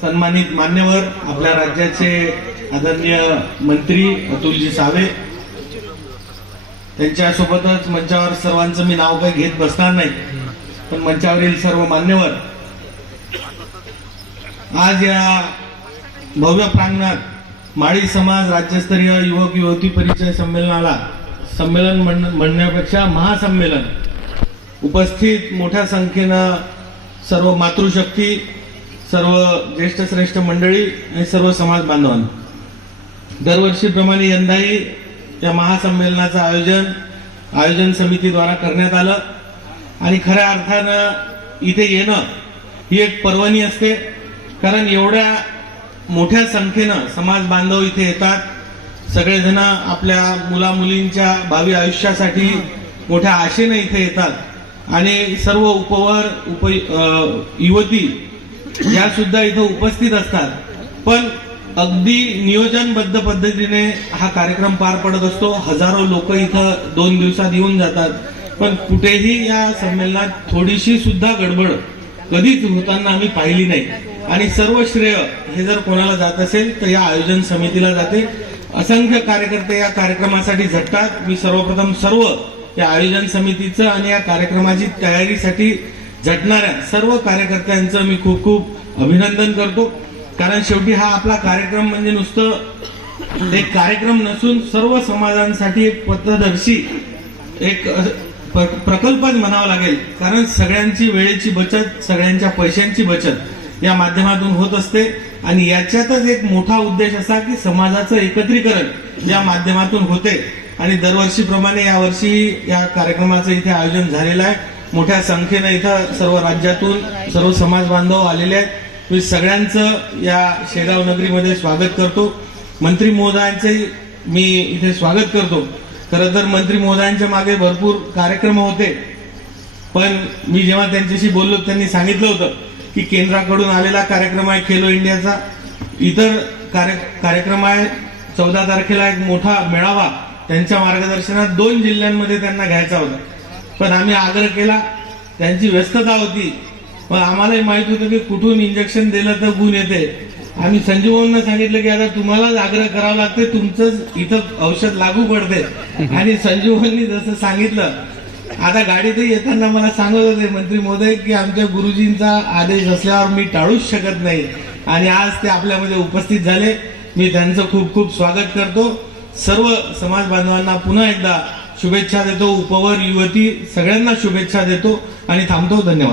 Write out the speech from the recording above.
सन्मानित मान्यवर आपल्या राज्याचे आदरणीय मंत्री अतुलजी सावे. त्यांच्यासोबतच मंचावर सर्वांचं मी नाव काही घेत बसणार नाही पण मंचावरील सर्व मान्यवर आज या भव्य प्रांगणात माळी समाज राज्यस्तरीय युवक युवती परिचय संमेलनाला संमेलन म्हण- म्हणण्यापेक्षा महासंमेलन. उपस्थित मोठ्या संख्येनं सर्व मातृशक्ती सर्व ज्येष्ठ श्रेष्ठ मंडळी आणि सर्व समाज बांधवांना दरवर्षीप्रमाणे यंदाही या महासंमेलनाचं आयोजन आयोजन समितीद्वारा करण्यात आलं. आणि खऱ्या अर्थानं इथे येणं ही एक पर्वणी असते. कारण एवढ्या मोठ्या संख्येनं समाज बांधव इथे येतात. सगळेजण आपल्या मुला मुलींच्या भावी आयुष्यासाठी मोठ्या आशेनं इथे येतात. आणि सर्व उपवर उप युवती या सुद्धा इथं उपस्थित असतात. पण अगदी नियोजनबद्ध पद्धतीने हा कार्यक्रम पार पडत असतो. हजारो लोक इथं दोन दिवसात येऊन जातात. पण कुठेही या संमेलनात थोडीशी सुद्धा गडबड कधीच होताना आम्ही पाहिली नाही. आणि सर्व श्रेय हे जर कोणाला जात असेल तर या आयोजन समितीला जाते. असंख्य कार्यकर्ते या कार्यक्रमासाठी झटतात. मी सर्वप्रथम सर्व या आयोजन समितीचं आणि या कार्यक्रमाची तयारीसाठी झटणाऱ्या सर्व कार्यकर्त्यांचं मी खूप खूप अभिनंदन करतो. कारण शेवटी हा आपला कार्यक्रम म्हणजे नुसतं एक कार्यक्रम नसून सर्व समाजांसाठी एक पथदर्शी एक अ, प्रकल्पच म्हणावा लागेल. कारण सगळ्यांची वेळेची बचत सगळ्यांच्या पैशांची बचत या माध्यमातून होत असते. आणि याच्यातच एक मोठा उद्देश असा की समाजाचं एकत्रीकरण या माध्यमातून होते. आणि दरवर्षीप्रमाणे यावर्षी या कार्यक्रमाचं इथे आयोजन झालेलं आहे. मोठ्या संख्येनं इथं सर्व राज्यातून सर्व समाज बांधव आलेले आहेत. मी सगळ्यांचं या शेगाव नगरीमध्ये स्वागत करतो. मंत्री महोदयांचे मी इथे स्वागत करतो. खरं तर मंत्री महोदयांच्या मागे भरपूर कार्यक्रम होते. पण मी जेव्हा त्यांच्याशी बोललो त्यांनी सांगितलं होतं की केंद्राकडून आलेला कार्यक्रम आहे खेलो इंडियाचा. इतर कार्य कार्यक्रम आहे. चौदा तारखेला एक मोठा मेळावा त्यांच्या मार्गदर्शनात दोन जिल्ह्यांमध्ये त्यांना घ्यायचा होता. पण आम्ही आग्रह केला त्यांची व्यस्तता होती. पण आम्हालाही माहीत होतं की कुठून इंजेक्शन दिलं तर गुण येते. आम्ही संजीवननं सांगितलं की आता तुम्हालाच आग्रह करावा लागते तुमचंच इथं औषध लागू पडते. आणि संजीवननी जसं सांगितलं आता गाडीत येताना मला सांगत होते मंत्री मोदय की आमच्या गुरुजींचा आदेश असल्यावर मी टाळूच शकत नाही. आणि आज ते आपल्यामध्ये उपस्थित झाले. मी त्यांचं खूप खूप स्वागत करतो. सर्व समाज बांधवांना पुन्हा एकदा शुभेच्छा देतो उपवर युवती सगळ्यांना शुभेच्छा देतो आणि थांबतो. धन्यवाद.